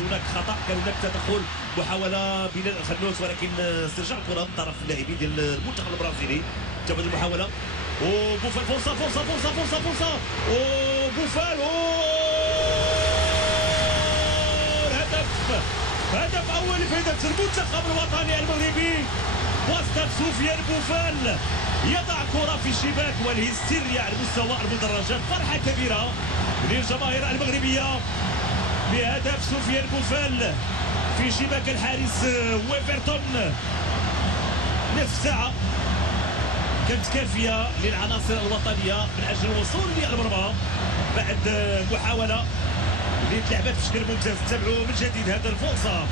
هناك خطا، كان هناك تدخل، محاوله بلال الخنوس، ولكن استرجاع الكره من طرف اللاعبين ديال المنتخب البرازيلي. تبادل المحاوله وبوفال، فرصه فرصه فرصه فرصه فرصه وبوفال هدف اول لفائده المنتخب الوطني المغربي. وسط سفيان بوفال يضع كره في الشباك والهستيريا على مستوى المدرجات. فرحه كبيره للجماهير المغربيه بهدف سفيان بوفال في شباك الحارس ويفرتون. نصف ساعة كانت كافية للعناصر الوطنية من أجل الوصول للمرمى بعد محاولة اللي تلعبت بشكل ممتاز. تابعوا من جديد هذا الفرصة.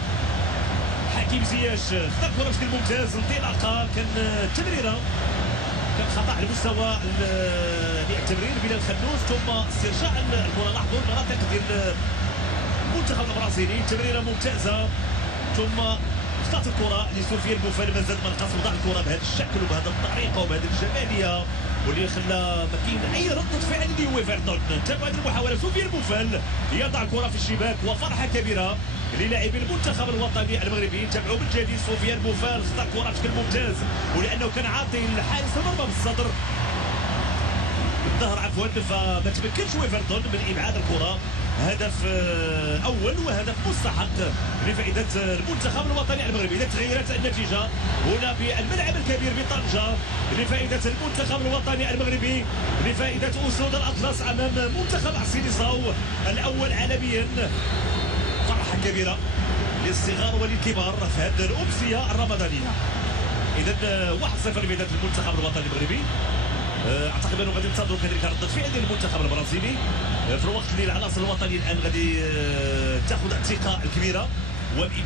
حكيم زياش خطا الكرة بشكل ممتاز، انطلاقة، كان تمريرة، كان خطأ على مستوى التمرير بلال الخنوس، ثم استرجاع الكرة. لاحظوا المناطق ديال المنتخب البرازيلي، تمريره ممتازه، ثم خطات الكره لسفيان بوفال. مازال ما نقص وضع الكره بهذا الشكل وبهذه الطريقه وبهذه الجماليه، واللي خلى ما كاين اي رده فعل لويفرتون. تابع هذه المحاوله، سفيان بوفال يضع الكره في الشباك، وفرحه كبيره للاعبي المنتخب الوطني المغربي. تابعوا من جديد سفيان بوفال خطا الكره بشكل ممتاز، ولانه كان عاطي الحارس المرمى بالصدر بالظهر عفوا، فما تمكنش ويفرتون من ابعاد الكره. هدف اول وهدف مستحق لفائده المنتخب الوطني المغربي. اذا تغيرت النتيجه هنا بالملعب الكبير بطنجه لفائده المنتخب الوطني المغربي، لفائده اسود الاطلس امام منتخب عسيليساو الاول عالميا. فرحه كبيره للصغار وللكبار في هذه الامسيه الرمضانيه. اذا 1-0 لفائده المنتخب الوطني المغربي. اعتقد انه غادي ننتظروا كذلك رده فعل ديال المنتخب البرازيلي في الوقت اللي العناصر الوطنيه الان غادي تاخذ الثقه الكبيره والامكان